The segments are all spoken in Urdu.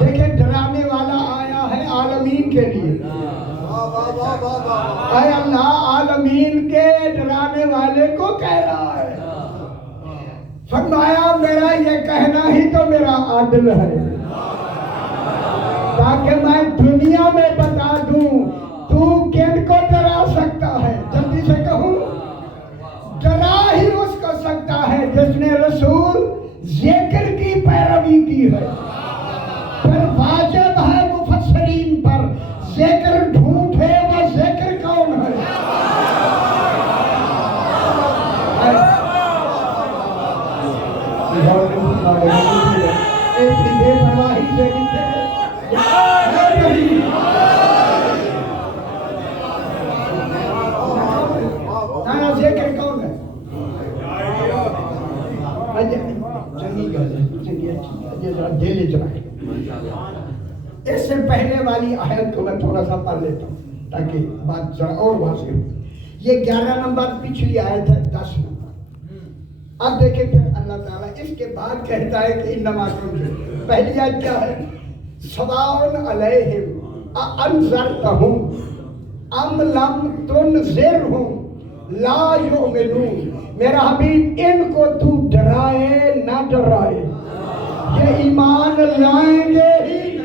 دیکھیں ڈرانے والا آیا ہے عالمین کے لیے. اے اللہ عالمین کے ڈرانے والے کو کہہ رہا ہے. فرمایا میرا یہ کہنا ہی تو میرا عادل ہے، تاکہ میں دنیا میں بتا دوں تو کن کو ڈرا سکتا ہے. جلدی سے کہوں، ڈرا ہی اس کو سکتا ہے جس نے رسول ذکر کی پیروی کی ہے. پھر واجب ہے مفسرین پر ذکر ڈھونڈے وہ ذکر کون ہے. بے پرواہی سے ذکر کون ہے؟ اس سے پہلے والی آیت کو میں تھوڑا سا پڑھ لیتا ہوں تاکہ بات ذرا اور واضح ہو. یہ 11 نمبر، پچھلی آیت ہے 10 نمبر. اب دیکھیں پھر اللہ تعالیٰ اس کے بعد کہتا ہے کہ انما کنتم. پہلی آیت کیا ہے؟ سواء علیہم اانذرتہم ام لم تنذرہم لا یؤمنون. میرا حبیب ان کو تو ڈرائے نہ ڈرائے یہ ایمان لائیں گے ہی نہیں.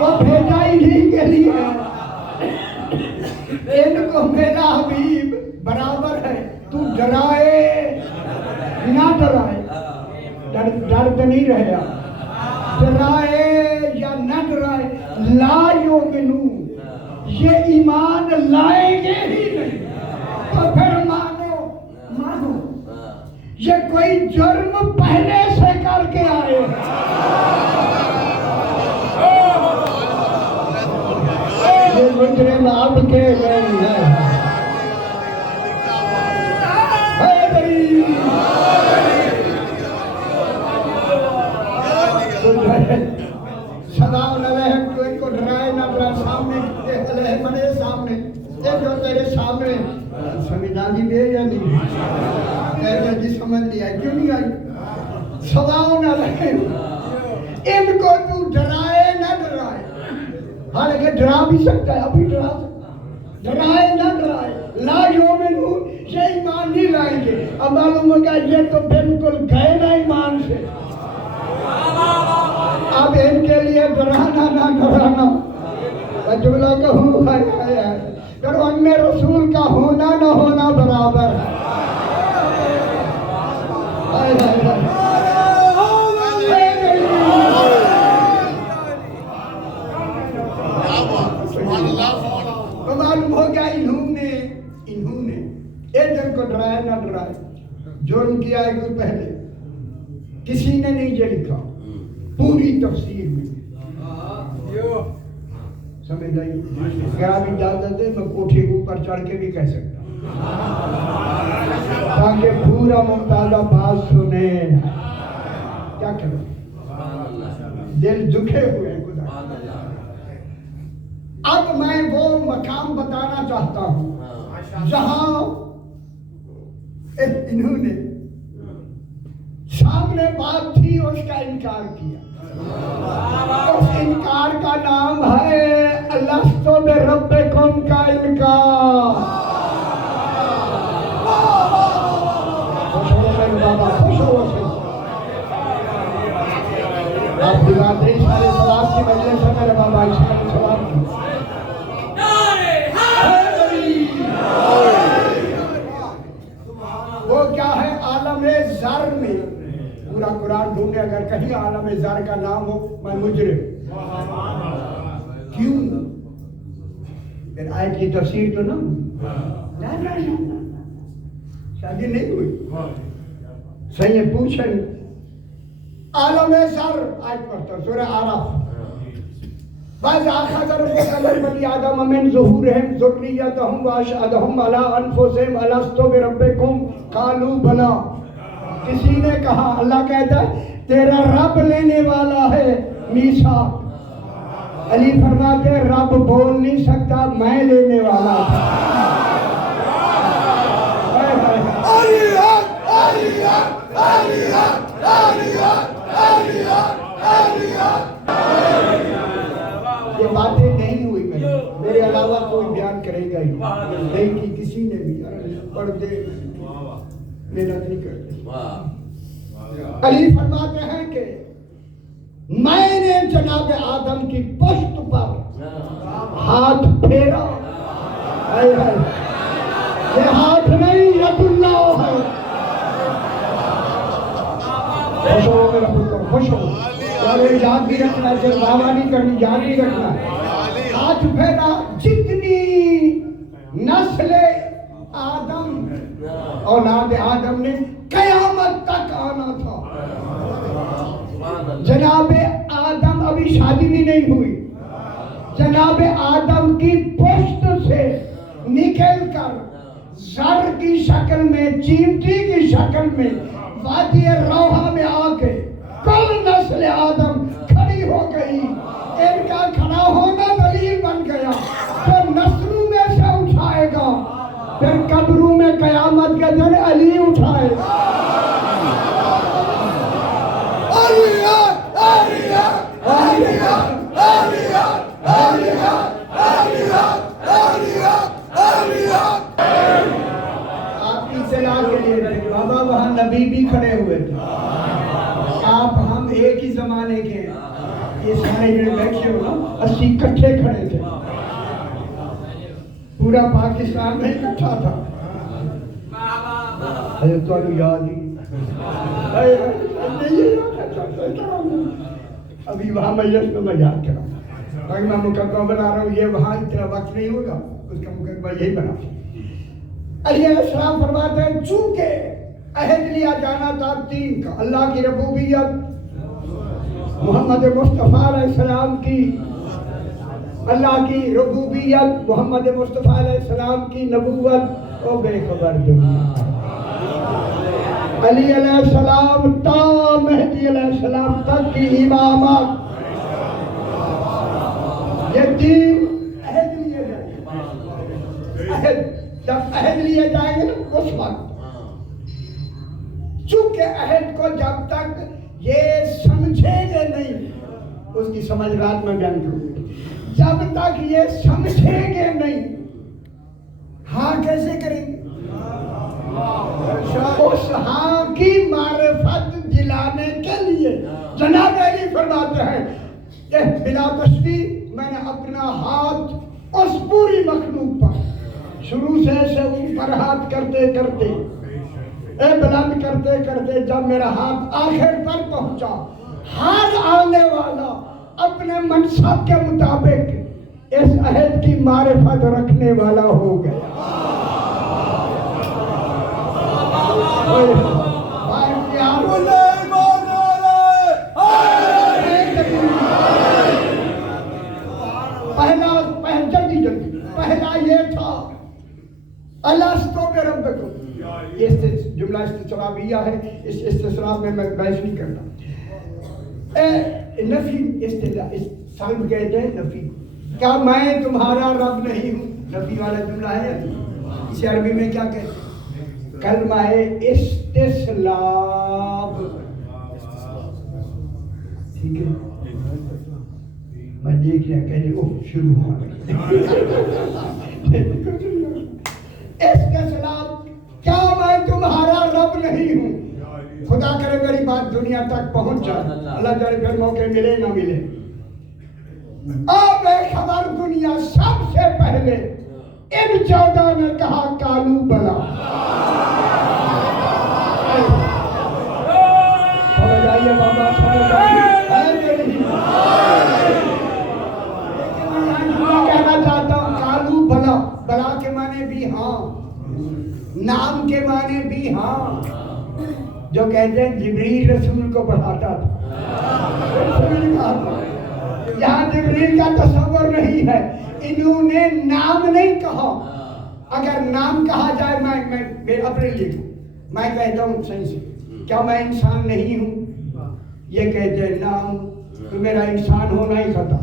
وہ بھیجا ہی نہیں کے لیے. ان کو میرا حبیب برابر ہے، تو ڈرائے نہ ڈرائے. ڈر تو نہیں رہے، ڈرائے یا نہ ڈرائے. لا یؤمنون، یہ ایمان لائیں گے ہی نہیں. تو پھر مانو یہ کوئی جرم پہلے سے کر کے آئے. یہ مجرم اب کے نہیں ہے. سلام علیہم. کوئی کو ڈرائے نہ ڈرائے. سامنے علیہم میرے سامنے ایک جو تیرے سامنے سمجھانی دے یا نہیں کہتے جی سمجھ نہیں آئی. کیوں نہیں آئی؟ سلام علیہم. ان کو تو ڈرائے نہ ڈرائے. حالانکہ ڈرا بھی سکتا ہے، ابھی ڈرا سکتا ہے. ڈرائے نہ ڈرائے. لا یؤمنون، یہ ایمان نہیں لائیں گے. اب معلوم ہوگا یہ تو بالکل گئے نا ایمان سے. اب ان کے لیے ڈرانا نہ ڈرانا جملہ کہوں کرو ان میں رسول کا ہونا نہ ہونا برابر ہے. تو معلوم ہو گیا انہوں نے ایک جن کو ڈرائے نہ ڈرائے. جرم کیا ہے کوئی پہلے کسی نے نہیں یہ لکھا پوری تفسیر میں. سمجھ آئی؟ اگر آپ اجازت دیں میں کوٹھی کے اوپر چڑھ کے بھی کہہ سکتا ہوں تاکہ پورا ممتازہ بات سنے. کیا کریں، دل دکھے ہوئے ہیں خدا. اب میں وہ مقام بتانا چاہتا ہوں جہاں انہوں نے سامنے بات تھی اس کا انکار کیا. اس انکار کا نام ہے الستو بربکم کا انکار. خوش ہو آپ دلاتے ہیں سارے سواب کی وجہ سے میرے بابا عشاء سواب کی. وہ کیا ہے عالم زر میں پورا قرآن ڈھونڈے اگر کہیں عالم زر کا نام ہو میں مجرم. کیوں؟ پھر آیت کی تفسیر تو نہ شادی نہیں ہوئی. صحیح پوچھیں عالم زر آیت پڑھتا سورہ اعراف. بعض آخر بنی آدم من ظہورہم ذریتہم واشہدہم علی انفسہم الستو بربکم قالوا بلا. کسی نے کہا، اللہ کہتا ہے تیرا رب لینے والا ہے میثاق. علی فرماتے ہیں رب بول نہیں سکتا، میں لینے والا تھا۔ یہ باتیں نہیں ہوئی میرے علاوہ کوئی بیان کرے گا ہی نہیں کی کسی نے بھی، پردے محنت نہیں کرتے۔ علی فرماتے ہیں کہ میں نے جناب آدم کی پشت پر ہاتھ پھیرا، یہ ہاتھ نہیں ید اللہ ہے۔ خوش ہو میرا پتر، خوش ہو، یاد بھی رکھنا، صرف دعویٰ نہیں کرنی، یاد بھی رکھنا۔ ہاتھ پھیرا، جتنی نسل آدم اولاد آدم نے قیامت تک آنا تھا، جناب آدم ابھی شادی بھی نہیں ہوئی، جناب آدم کی پشت سے نکل کر زر کی شکل میں، چیمٹی کی شکل میں وادی روحا میں آ کے کل نسل آدم کھڑی ہو گئی۔ ان کا کھڑا ہونا دلیل بن گیا، تو نسلوں میں سے اٹھائے گا، پھر قبروں میں قیامت کے دن علی اٹھائے گا۔ آپ کی اصلاح کے لیے بابا وہاں نبی بھی کھڑے ہوئے تھے، آپ ہم ایک ہی زمانے کے ہیں، یہ سارے جڑے بیٹھے ہو نا 80 کٹھے کھڑے تھے، پورا پاکستان میں اکٹھا تھا۔ حضرت تو یاد ہی ابھی وہاں مجلس میں میں یاد کرا، باقی میں مقدمہ بنا رہا ہوں، یہ وہاں اتنا وقت نہیں ہوگا، اس کا مقدمہ یہی بنا۔ علیہ السلام فرماتے ہیں چونکہ عہد لیا جانا تھا 3 کا، اللہ کی ربوبیت، محمد مصطفیٰ علیہ السلام کی، اللہ کی ربوبیت، محمد مصطفیٰ علیہ السلام کی نبوت، او بے خبر دنیا، علی علیہ السلام تا مہدی علیہ السلام تک کی امامت، یہ 3 عہد لیے جائیں گے۔ عہد جب عہد لیے جائیں گے نا اس وقت، چونکہ عہد کو جب تک یہ سمجھیں گے نہیں، اس کی سمجھ رات میں بیان کروں گی، جب تک یہ سمجھیں گے نہیں، ہاں کیسے کریں گے؟ اس ہاں کی معرفت دلانے کے لیے جناب علی فرماتے ہیں کہ بلا تشبیہ میں نے اپنا ہاتھ اس پوری مخلوق پر شروع سے اوپر ہاتھ کرتے کرتے بلند کرتے کرتے جب میرا ہاتھ آخر پر پہنچا، ہر آنے والا اپنے منصب کے مطابق اس عہد کی معرفت رکھنے والا ہو گیا۔ پہلا یہ تھا الستو بربکم، یہ جملہ استثنائیہ ہے، اس استثناء میں میں بحث نہیں کرتا۔ نفی سلب کہتے ہیں نفی، کیا میں تمہارا رب نہیں ہوں؟ نفی والا جملہ ہے، اسے عربی میں کیا کہتے ہیں؟ کلمہ استسلام، ٹھیک ہے؟ میں دیکھ رہا کہہ رہے شروع ہوا استسلام، کیا میں تمہارا رب نہیں ہوں؟ خدا کرے میری بات دنیا تک پہنچ جائے، اللہ جائے پھر موقع ملے نہ ملے۔ بے خبر دنیا سب سے پہلے ان 14 نے کہا کالو بلا۔ سمجھ آئیے بابا، سمجھ آئیے، کہنا چاہتا ہوں کالو بلا، بلا کے معنی بھی ہاں، نام کے معنی بھی ہاں، جو کہتے ہیں جبریل رسول کو بڑھاتا تھا، یہاں جبریل کا تصور نہیں ہے، انہوں نے نام نہیں کہا۔ اگر نام کہا جائے میں اپنے لیے میں کہتا ہوں صحیح سے، کیا میں انسان نہیں ہوں؟ یہ کہتے ہیں نام تو میرا انسان ہونا ہی ختم،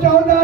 14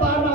12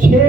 6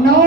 9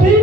3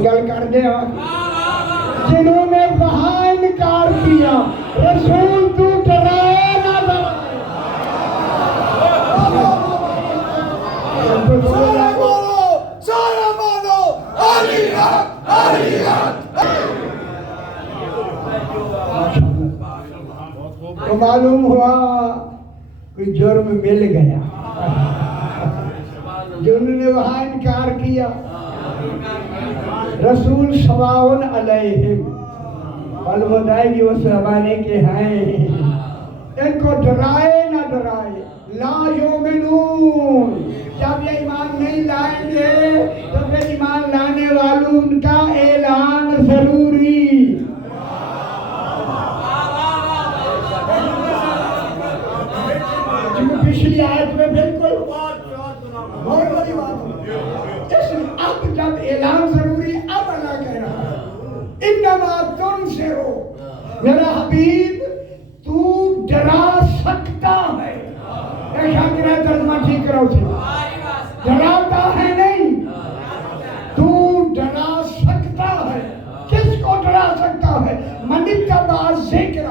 گل کر دے جنہوں نے وہاں انکار کیا رسول تو ڈرائے نہ ڈرائے سارا مانو علیت علیت تو معلوم ہوا کوئی جرم مل گیا جنہوں نے وہاں انکار کیا رسول سواؤن علیہم والمدائی وہ زمانے کے ہیں ان کو ڈرائے نہ ڈرائے لا یؤمنون جب یہ ایمان نہیں لائیں گے تو پھر ایمان لانے والوں ان کا اعلان ضروری پچھلی آیت میں بالکل بہت بڑی بات ہے اب جب اعلان ضروری اب اللہ کہہ رہا ہے انما تنذر میرا حبیب تو ڈرا سکتا ہے شاکرہ ترجمہ ٹھیک کرو سے ڈراتا ہے نہیں تو ڈرا سکتا ہے کس کو ڈرا سکتا ہے من اتبع ذکر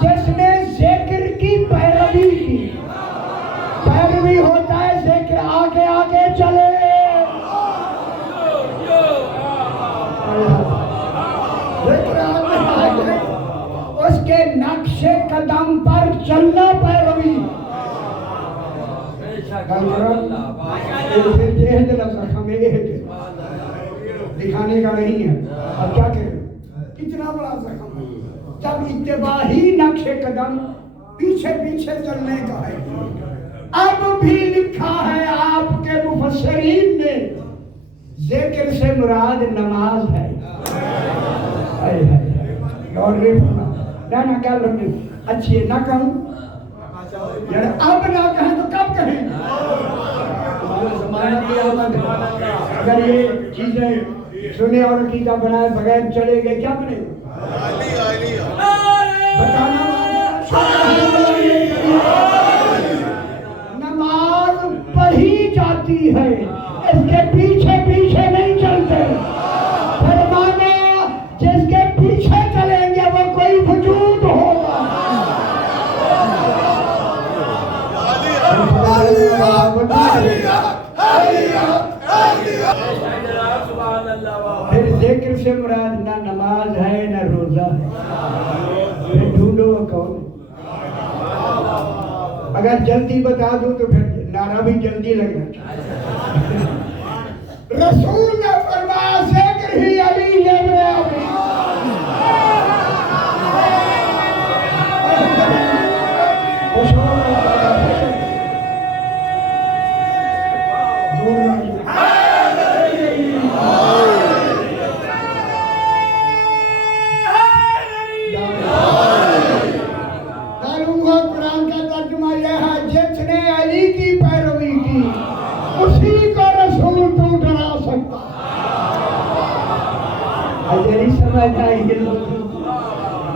جس نے ذکر کی پیروی کی پیروی ہوتا ہے ذکر آگے آگے چلے ذکر آگے آگے اس کے نقش قدم پر چلنا پیروی دکھانے کا نہیں ہے اب کیا کریں اتنا بڑا زخم ہے جب اتباع ہی نقش قدم پیچھے پیچھے چلنے کا ہے اب بھی لکھا ہے آپ کے مفسرین نے ذکر سے مراد نماز ہے اور نہ کیا لگے اچھی ہے نہ کہوں یعنی اب نہ کہیں تو کب کہیں اگر یہ چیزیں سنے اور عقیدہ بنائے بغیر چلے گئے کیا بنے نماز پڑھی جاتی ہے اس کے پیچھے پیچھے نہیں چلتے فرمانا جس کے پیچھے چلیں گے وہ کوئی وجود ہوگا پھر ذکر سے مراد نہ نماز ہے نہ روزہ ہے پھر ڈھونڈو وہ کون اگر جلدی بتا دوں تو پھر نعرہ بھی جلدی لگنا رسول نے فرمایا ذکر ہی علی ابن ابی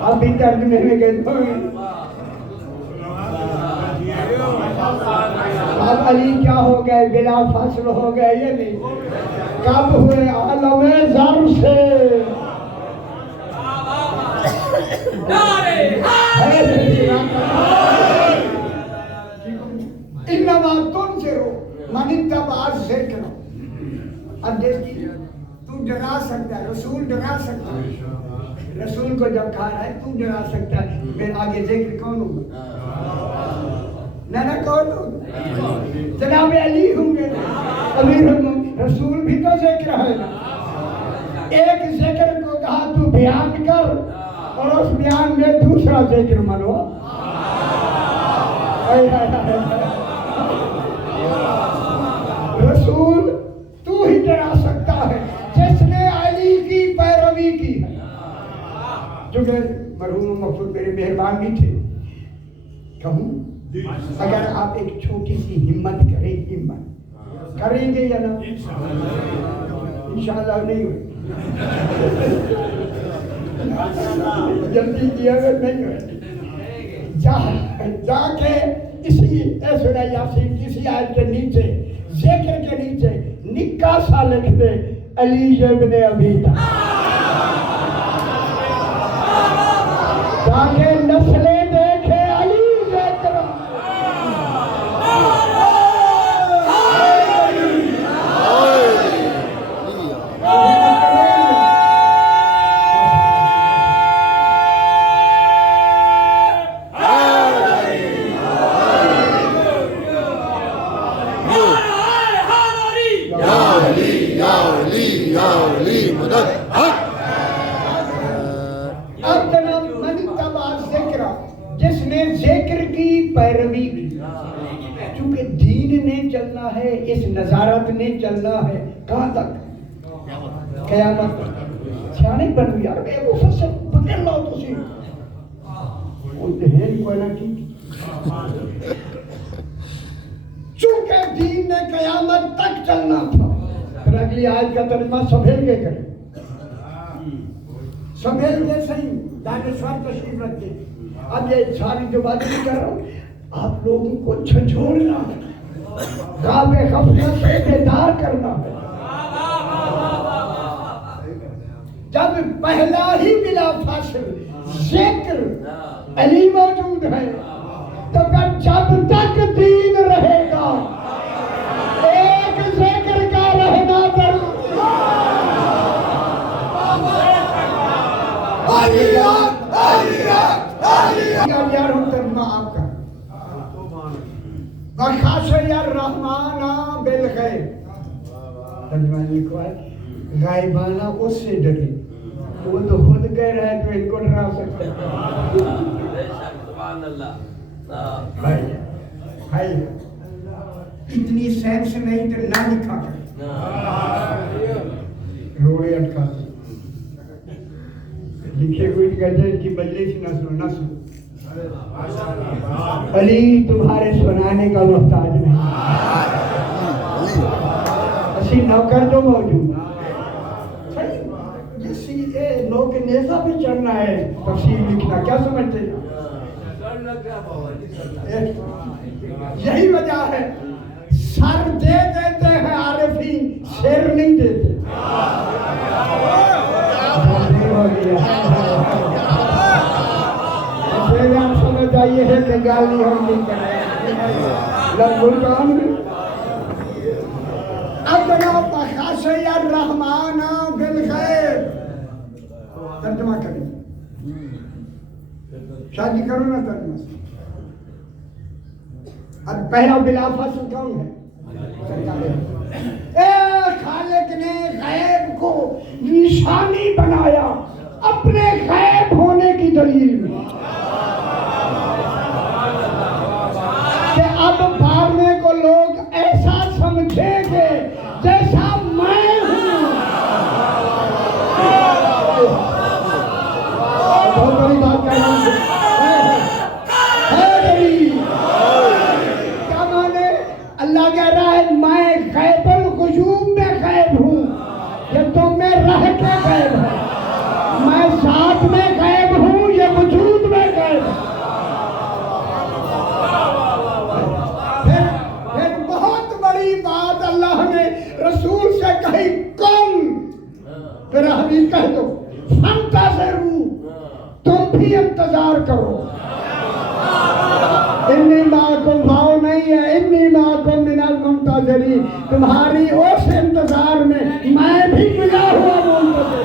ابھی ترجمے میں کہتے ہیں اب علی کیا ہو گئے بلا فصل ہو گئے یہ نہیں کب ہوئے عالم ذر سے انما تنذر من اتبع الذکر اب دیکھیے تو ڈرا سکتا ہے رسول ڈرا سکتا ہے رسول کو جب کہا ہے تو ڈرا سکتا ہے پھر آگے ذکر کون ہوگا نہ کون ہوگا جناب علی ہوں گے امیر رسول بھی تو ذکر ہے ایک ذکر کو کہا تو بیان کر اور اس بیان میں دوسرا ذکر منو رسول تو ہی ڈرا سکتا ہے جس نے علی کی پیروی کی ہے جو کہ مرحوم مقصود میرے مہربان بھی تھے کہوں اگر آپ ایک چھوٹی سی ہمت کریں گے یا نہ انشاءاللہ نہیں ہوئے جلدی کیا اگر نہیں ہوئے جا کے اسی سورہ یاسین کسی آیت کے نیچے ذکر کے نیچے نکا سا لکھ دے علی ابن ابی طالب، تاکہ نسلیں دیکھے علی ذکر۔ اب جناب من تبع ذکر، جس نے ذکر کی پیروی کی، چونکہ دین نے چلنا ہے، اس نظارت نے چلنا ہے کہاں تک؟ قیامت تک۔ سیانے بنو یار، بے مفسر پکڑ لو تسی وہ دہن کو نہ کی، چونکہ دین نے قیامت تک چلنا تھا۔ پھر اگلی آیت کا ترجمہ سنبھل کے کریں، سنبھل کے صحیح دانشور تشریف رکھتے۔ اب یہ ساری جو باتیں کر رہا ہوں آپ لوگوں کو جھنجھوڑنا ہے، خواب غفلت سے بیدار کرنا ہے۔ جب پہلا ہی بلا فاصل ذکر علی موجود ہے تو پھر جب تک دین رہے گا ایک ذکر کا رہنا ضروری۔ یاروں ترجمہ آپ کا وخاش یا رحمانہ بالغیب، ترجمہ لکھو ہے غائبانہ اس سے ڈری، وہ تو خود کہہ رہا ہے تو ان کو ڈرا سکتا ہے۔ اتنی سینس نہیں تو نہ لکھا کر روڑے اٹکا لکھے ہوئی غزل کی مجلس نہ سنو نہ سنو۔ علی تمہارے سنانے کا محتاج نہیں، اسی نوکر تو موجود جسی لوگ کے نیزہ پہ چڑھنا ہے تفسیر لکھنا، کیا سمجھتے ہیں؟ یہی وجہ ہے سر دے دیتے ہیں عارفین، سر نہیں دیتے۔ آپ سمجھ آئیے ہے کہ گالی ہم نہیں کر رہے ہیں۔ اب جناب خاصی الرحمن بالغیب ترجمہ کریں، شادی کرو نا ترجمہ سے۔ اب پہلا بلا فاصل کون ہے؟ اے خالق نے غیب کو نشانی بنایا اپنے غیب ہونے کی دلیل میں، کہ اب مارنے کو لوگ ایسا سمجھیں گے جیسا میں ہوں۔ بہت بڑی بات کہہ رہا ہوں، کیا مانے؟ اللہ کہہ رہا ہے میں غیب الغیوب میں غیب ہوں، یہ تم میں رہ کے غیب ہے، میں ذات میں غیب ہوں، یہ وجود میں غیب ہے۔ پھر بہت بڑی بات اللہ نے رسول سے کہی، کن، پھر حدیث کہہ دو فانتظروا، تم بھی انتظار کرو۔ انی معکم بھاؤ نہیں ہے، انی معکم من المنتظرین، تمہاری اس انتظار میں بھی ملا ہوا منتظر۔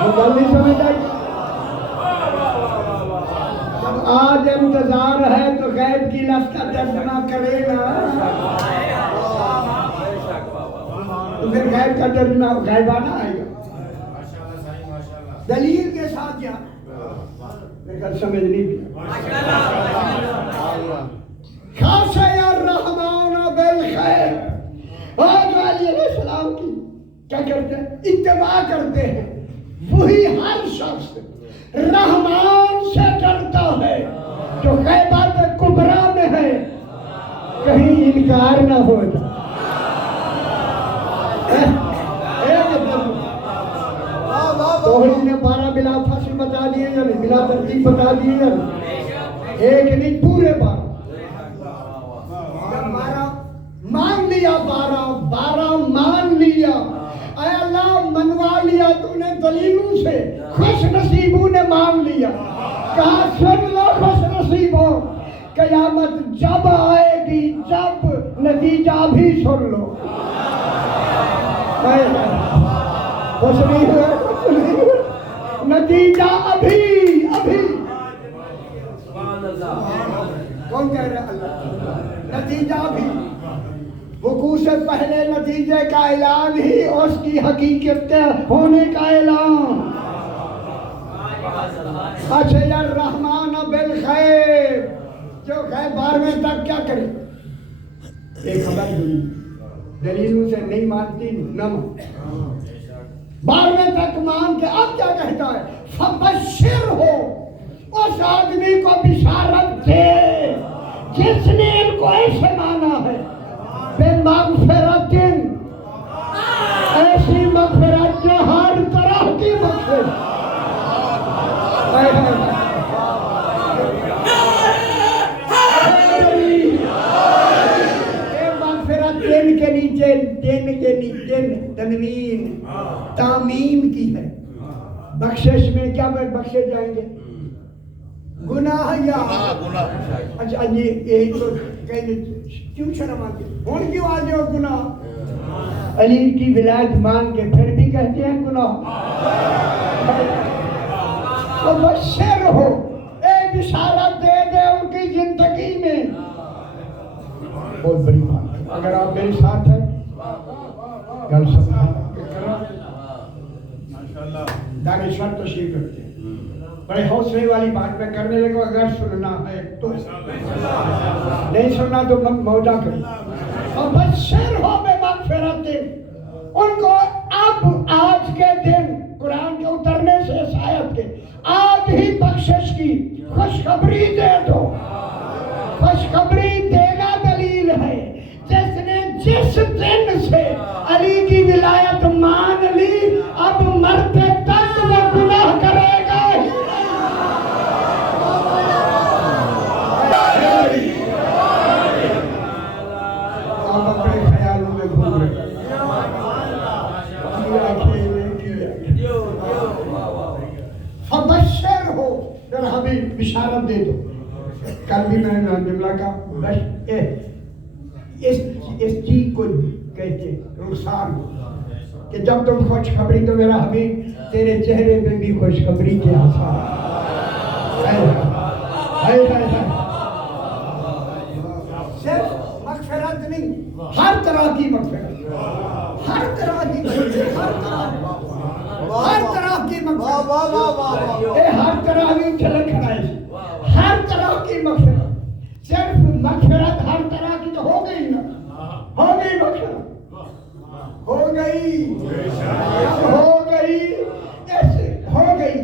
وہ جلدی سمجھ آئی؟ جب آج انتظار ہے تو غیب کی لفظ کا ترجمہ کرے گا تو پھر غیب کا ترجمہ غیبانہ آئے گا دلیل کے ساتھ۔ یا لیکن سمجھ نہیں بھی خاصا الرحمن بالغیب، آج علیہ السلام کی کیا کرتے ہیں؟ اتباع کرتے ہیں۔ وہی ہر شخص رحمان سے ڈرتا ہے جو غیبات کبریٰ میں ہے، کہیں انکار نہ ہو جائے۔ توحید نے 12 بلا فصل بتا دیے یا نہیں، بلا ترتیب بتا دیے یا نہیں، ایک نہیں پورے 12۔ جب 12 مان لیا، 12 مان منوا لیا تو نے دلیلوں سے، خوش نصیبوں نے مان لیا. کہا سن لو خوش نصیبوں، قیامت جب آئے گی جب نتیجہ بھی سن لو. خوش نہیں ہوئے، خوش نہیں ہوئے، نتیجہ ابھی ابھی. کون کہہ رہے اللہ؟ نتیجہ بھی. وقوع سے پہلے نتیجے کا اعلان ہی اس کی حقیقت کے ہونے کا اعلان. اچھا الرحمن بالخیر، جو خیر 12ویں تک کیا کرے؟ ایک خبر ہوئی، دلیلوں سے نہیں مانتی نہ مان. 12ویں تک مان کے اب کیا کہتا ہے؟ فبشر ہو، اس آدمی کو بشارت دے جس نے ان کو ایسے مانا ہے، بے مغفرت، ایسی مغفرت جو ہر طرح کی بخشش. مغفرت دن کے نیچے تنوین تعمیم کی ہے. بخشش میں کیا بخشے جائیں گے؟ گناہ یا اچھا یہی تو کہنے کیوں شرم آتی ہے؟ ان کی واجہ ہو گناہ. علی کی ولایت مان کے پھر بھی کہتے ہیں گناہ. تو بشر ہو، ایک بشارت دے دے ان کی زندگی میں. بہت بڑی بات ہے. اگر آپ میرے ساتھ ہیں گل سمجھا دانشور تشریف رکھتے ہیں. بڑے حوصلے والی بات میں کرنے لگو. اگر سننا ہے تو نہیں سننا تو موجہ کریں. اور بشر ہو بے مغفرت، ان کو اب آج کے دن قرآن کے اترنے سے اس آیت کے آج ہی بخشش کی خوشخبری دے دو. خوشخبری دینا دلیل ہے. جس نے جس دن سے علی کی ولایت مان لی اب مرتے تک وہ گناہ کرے گا ہی. آپ اپنے خیالوں میں گھوم رہے فبشر ہو، ذرا ہمیں بشارت دے دو. کل بھی میں نے جملہ کا اس چیز کو کہتے رخسار کہ جب تم خوشخبری تو میرا حبیب تیرے چہرے پہ بھی خوشخبری کے آثار. صرف مغفرت نہیں، ہر طرح کی مغفرت، ہر طرح کی مغفرت، ہر طرح کی مغفرت. ہر طرح کی جھلک کھڑائی، ہر طرح کی مغفرت. صرف مغفرت ہر طرح کی تو ہو گئی نا، ہو گئی مغفرت، ہو گئی، ہو گئی، ایسے ہو گئی.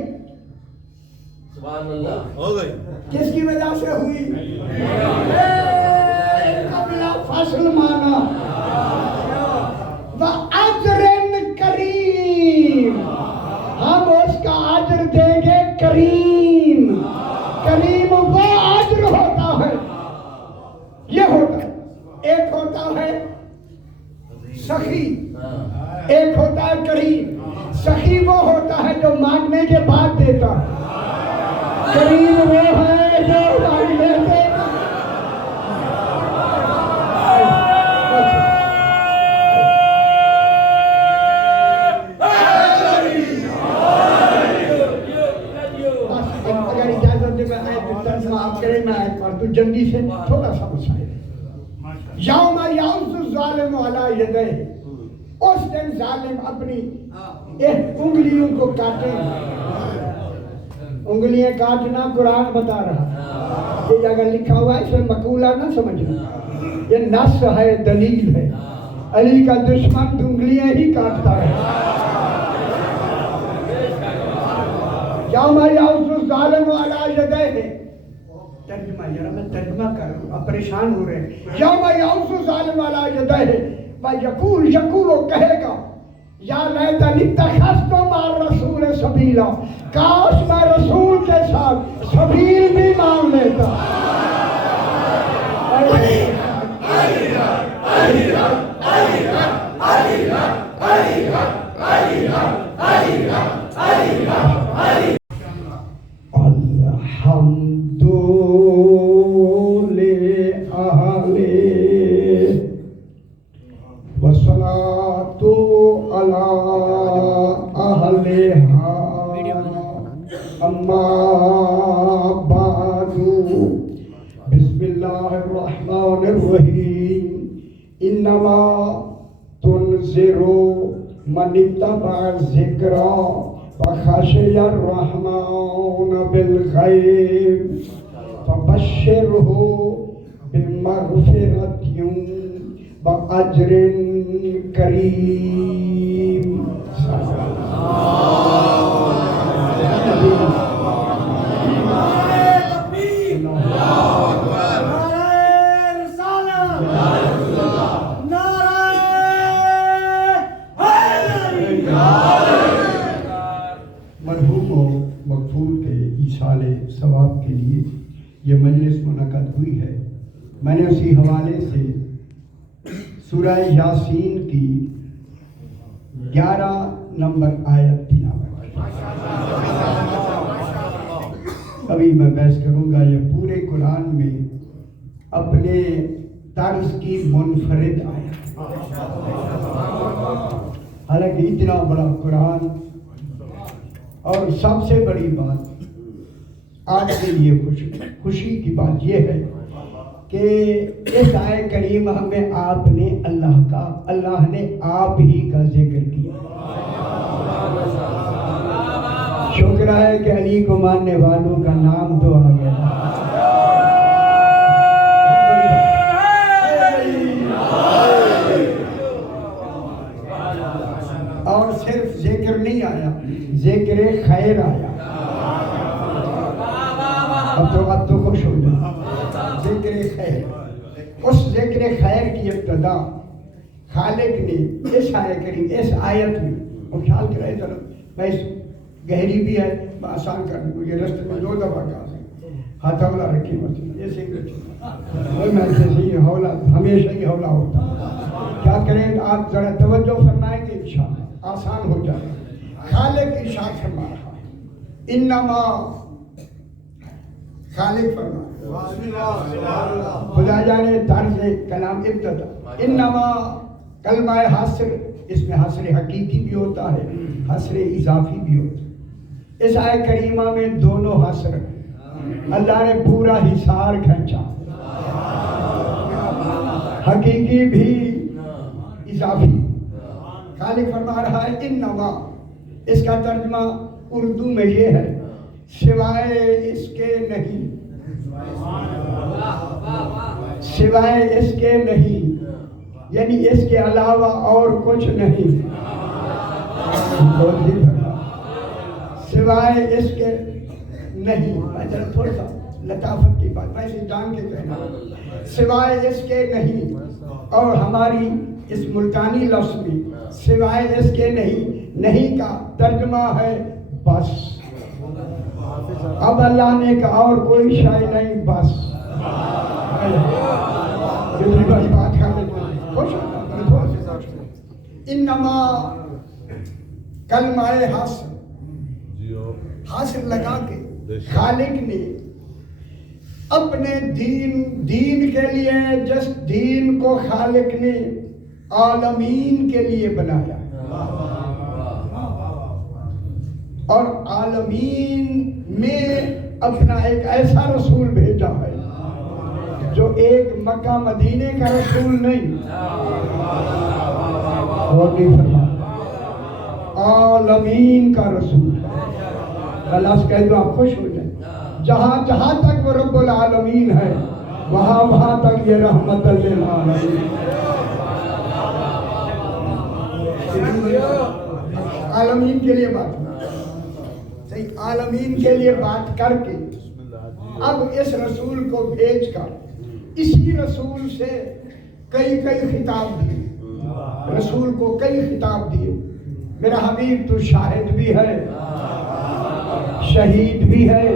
سبحان اللہ، ہو گئی. کس کی وجہ سے ہوئی؟ قبل فصل مانا وَأَجْرٍ کریم، ہم اس کا اجر دیں گے کریم. کریم وہ اجر ہوتا ہے، یہ ہوتا ہے. ایک ہوتا ہے سخی، ایک ہوتا ہے کریم. سخی وہ ہوتا ہے جو مانگنے کے بعد دیتا ہے. کریم وہ ہے جو مانگنے سے تو جلدی سے تھوڑا سا مسائل. یوم یعض الظالم علی یدیہ، اس دن ظالم اپنی انگلیوں کو کاٹے. انگلیاں کاٹنا قرآن بتا رہا. یہ اگر لکھا ہوا ہے اسے مقولہ نہ سمجھنا، یہ نص ہے، دلیل ہے. علی کا دشمن انگلیاں ہی کاٹتا ہے. یوم یعض الظالم علی یدیہ، ترجمہ ذرا میں ترجمہ کر رہا ہوں، آپ پریشان ہو رہے ہیں. یوم یعض الظالم علی یدیہ ویقول، یقول وہ کہے گا یا لیتنی اتخذت مع الرسول سبیلا، کاش میں رسول کے ساتھ سبیل بھی مان لیتا. حمدو لأہلِ وصلاة على أهلها أما بعد بسم الله الرحمن الرحيم إنما تنذر من اتبع الذكر وخشي الرحمن بالغيب فبشره بمغفرة وأجر کریم. مرحوم و مغفور کے ایصال ثواب کے لیے یہ مجلس منعقد ہوئی ہے. میں نے اسی حوالے سے سورہ یاسین کی 11 نمبر آیت تلاوت کی. ابھی میں بحث کروں گا. یہ پورے قرآن میں اپنے طرز کی منفرد آیت، حالانکہ اتنا بڑا قرآن. اور سب سے بڑی بات آج کے لیے خوشی کی بات یہ ہے کہ اس آیت کریمہ میں آپ نے اللہ نے آپ ہی کا ذکر کیا. شکر ہے کہ علی کو ماننے والوں کا نام تو آ گیا. اور صرف ذکر نہیں آیا، ذکر خیر آیا. اب تو خوش ہو جائے. ذکر خیر، اس ذکر خیر کی ابتدا خالق نے اس آیت میں وہ خیال کرے. چلو میں اس گہری بھی ہے، میں آسان کر دوں. یہ رستے میں 2 دفعہ کہا ہاتھ ہولا رکھی مسئلہ ایسے ہی میں سے ہولا ہمیشہ ہی ہولا ہوتا. کیا کریں آپ ذرا توجہ فرمائیں گے انشاءاللہ آسان ہو جائے. خالق ارشاد فرما رہا ہے انما، خالق فرما خدا جانے طرز کلام ابتدا. انما کلمہ حاصر، اس میں حاصر حقیقی بھی ہوتا ہے، حاصر اضافی بھی ہوتا ہے. اس آیت کریمہ میں دونوں حاصر ہیں. اللہ نے پورا حصار کھینچا، حقیقی بھی اضافی. خالق فرما رہا ہے انما، اس کا ترجمہ اردو میں یہ ہے سوائے اس کے نہیں، سوائے اس کے نہیں، یعنی اس کے علاوہ اور کچھ نہیں. سوائے اس کے نہیں. تھوڑا سا لطافت کی بات میں اسے جان کے کہنا، سوائے اس کے نہیں. اور ہماری اس ملتانی لفظ میں سوائے اس کے نہیں، نہیں کا ترجمہ ہے بس. اب اللہ نے کہا اور کوئی شے نہیں، بس. انما کلمہ حاصل، حاصل لگا کے خالق نے اپنے دین کے لیے، جس دین کو خالق نے عالمین کے لیے بنایا، اور عالمین میں اپنا ایک ایسا رسول بھیجا ہے جو ایک مکہ مدینے کا رسول نہیں، عالمین کا رسول. اللہ سے کہہ دو آپ خوش ہو جائیں. جہاں جہاں تک وہ رب العالمین ہے وہاں تک یہ رحمت للعالمین. عالمین کے لیے بات صحیح، عالمین کے لیے بات کر کے اب اس رسول کو بھیج کر اسی رسول سے کئی خطاب دیے. رسول کو کئی خطاب دیے. میرا حبیب تو شاہد بھی ہے، شہید بھی ہے.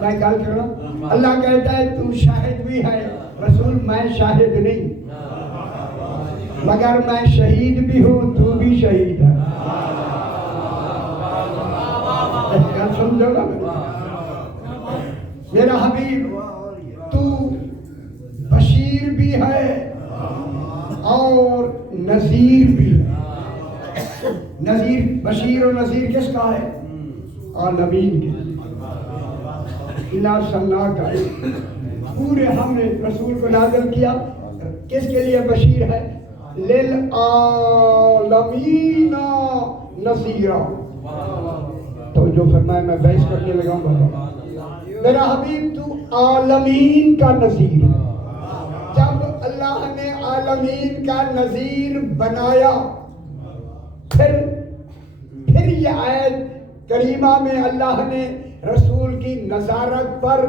میں گل کر رہا ہوں، اللہ کہتا ہے تو شاہد بھی ہے. رسول میں شاہد نہیں، مگر میں شہید بھی ہوں، تو بھی شہید ہے. کیا سمجھو نا میرا حبیب تو بشیر بھی ہے اور نذیر بھی ہے. نذیر بشیر اور نذیر کس کا ہے؟ عالمین کے. انا صلاح کا پورے ہم نے رسول کو نازل کیا کس کے لیے بشیر ہے؟ للعالمین نذیرا. تو جو فرمایا میں بحث کرنے لگا ہوں میرا حبیب تو عالمین کا نذیر. جب اللہ نے عالمین کا نذیر بنایا پھر یہ آیت کریمہ میں اللہ نے رسول کی نظارت پر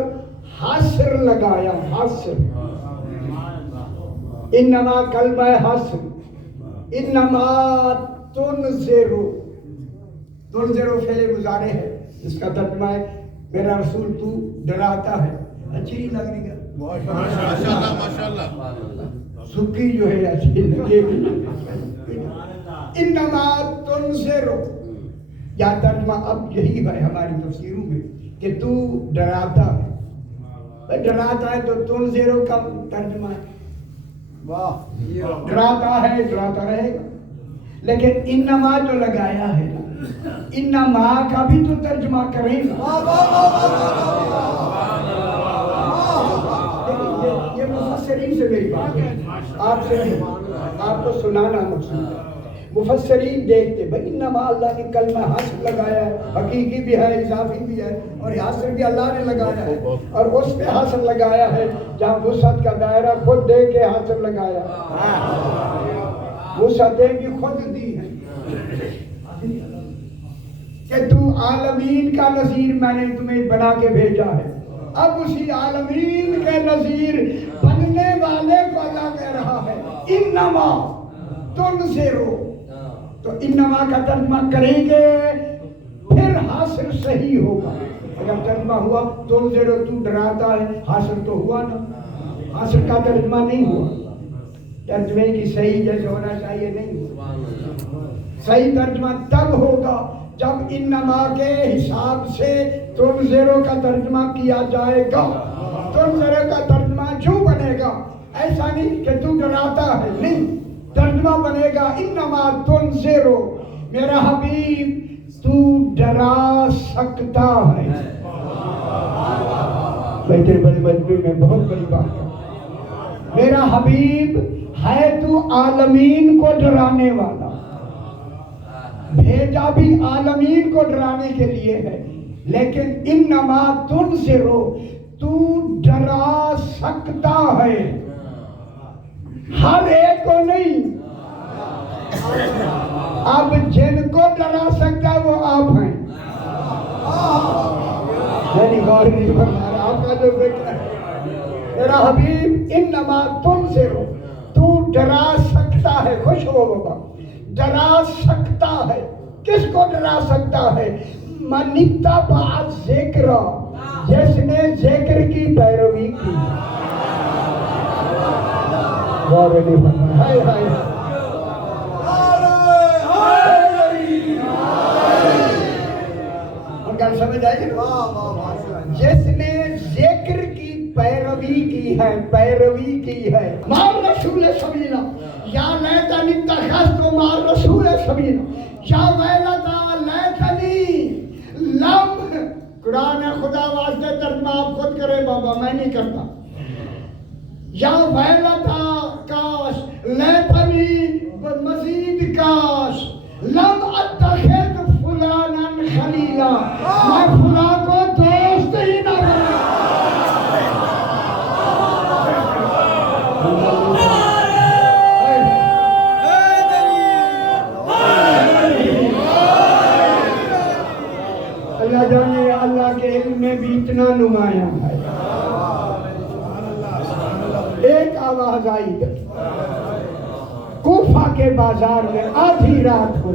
حاصر لگایا. حاصر انما کلمہ حاصر انما تنذرو. تنذرو فعل مضارع ہے جس کا ترجمہ ہے میرا رسول تو ڈراتا ہے. اچھی نہیں لگ رہی ہے ماشاءاللہ سکی جو ہے اچھی لگے. انما تنذرو یا ترجمہ اب یہی ہے ہماری تفسیروں میں کہ تو ڈراتا ہے. ڈراتا ہے تو تنذرو کا ترجمہ ہے ڈراتا ہے ڈراتا رہے گا. لیکن انما جو لگایا ہے نا انما کا بھی تو ترجمہ کریں گا. یہ مفسرین سے میری بات ہے آپ سے نہیں آپ کو سنانا مقصود ہے. مفسرین دیکھتے بھائی انما اللہ نے کلمہ حاصر لگایا ہے حقیقی بھی ہے اضافی بھی ہے اور حاصر بھی اللہ نے لگایا ہے اور اس پہ حاصر لگایا ہے جہاں وسعت کا دائرہ خود دے کے حاصر لگایا. وسعتیں بھی خود دی ہیں کہ تو عالمین کا نذیر میں نے تمہیں بنا کے بھیجا ہے. اب اسی عالمین کے نذیر بننے والے کو اللہ کہہ رہا ہے انما تنذرو. تو انما کا ترجمہ کریں گے پھر حاصل صحیح ہوگا. اگر ترجمہ ہوا تنذرو تو ڈراتا ہے حاصل تو ہوا نا. حاصل کا ترجمہ نہیں ہوا. ترجمے کی صحیح جیسے ہونا چاہیے نہیں ہوا. صحیح ترجمہ تب ہوگا جب انما کے حساب سے تنذرو کا ترجمہ کیا جائے گا. تنذرو کا ترجمہ جو بنے گا ایسا نہیں کہ تو ڈراتا ہے نہیں. ترجمہ بنے گا انما تنذرو میرا حبیب تو ڈرا سکتا ہے. میں تیرے بڑے مجموعے میں بہت بڑی بات کروں. میرا حبیب ہے تو عالمین کو ڈرانے والا. بھیجا بھی عالمین کو ڈرانے کے لیے ہے لیکن انما تنذرو تو ڈرا سکتا ہے ہر ایک کو نہیں. اب جن کو ڈرا سکتا ہے وہ آپ ہیں. یعنی غور نہیں فرما رہا آپ کا جو بیٹا ہے میرا حبیب انما تنذرو تو ڈرا سکتا ہے. خوش ہو بابا. ڈرا سکتا ہے. کس کو ڈرا سکتا ہے؟ من اتبع ذکر جس نے ذکر کی پیروی کی. ہائے ہائے گل سمجھ آئی. جس نے ذکر کی پیروی کی ہے پیروی کی ہے. مار رسول سبیلا یا لیتنی اتخذت مع رسول سبیلا یا ویلتا لیتنی لم. قرآن خدا واسطے ترجمہ آپ خود کرے بابا میں نہیں کرتا. یا ویلتا کاش لیتنی مزید کاش لم اتخذ فلانا خلیلا میں فلاں کو دوست ہی نہ بنا. اللہ جانے اللہ کے علم میں بھی اتنا نمایاں ہے. ایک آواز آئی کوفہ کے بازار میں آدھی رات کو